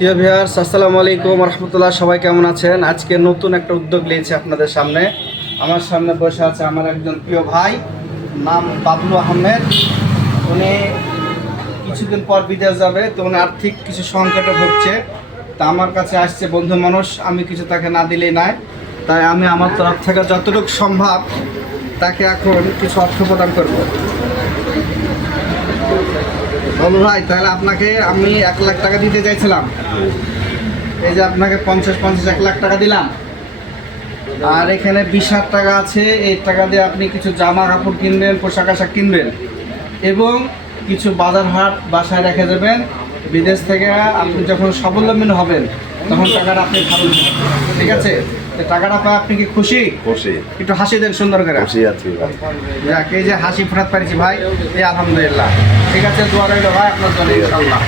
প্রিয় ভিউয়ার্স, আসসালামু আলাইকুম রহমতুল্লাহ। সবাই কেমন আছেন? আজকে নতুন একটা উদ্যোগ নিয়েছি আপনাদের সামনে। আমার সামনে বসে আছে আমার একজন প্রিয় ভাই, নাম বাবলু আহমেদ। উনি কিছুদিন পর বিদেশ যাবে, তো উনি আর্থিক কিছু সংকটে ভুগছে। তা আমার কাছে আসছে বন্ধু মানুষ, আমি কিছু তাকে না দিলেই নাই। তাই আমি আমার তরফ থেকে যতটুকু সম্ভব তাকে এখন কিছু অর্থ প্রদান করবো। বলু ভাই, তাহলে আপনাকে আমি 1,00,000 টাকা দিতে চাইছিলাম। এই যে আপনাকে 50-50 1,00,000 টাকা দিলাম। আর এখানে 20,000 টাকা আছে, এই টাকা দিয়ে আপনি কিছু জামা কাপড় কিনবেন, পোশাক আশাক কিনবেন এবং কিছু বাজার হাট বাসায় রেখে দেবেন। বিদেশ থেকে আপনি যখন স্বাবলম্বী হবেন তখন টাকাটা আপনি খাবেন। ঠিক আছে? টাকাটা পায় আপনি কি খুশি? খুশি। একটু হাসি দেন সুন্দর করে। খুশি আছি ভাই। যাক, এই যে হাসি ফোটাতে পারছি ভাই, এই আলহামদুলিল্লাহ। ঠিক আছে, দোয়া রইল ভাই আপনার জন্য ইনশাআল্লাহ।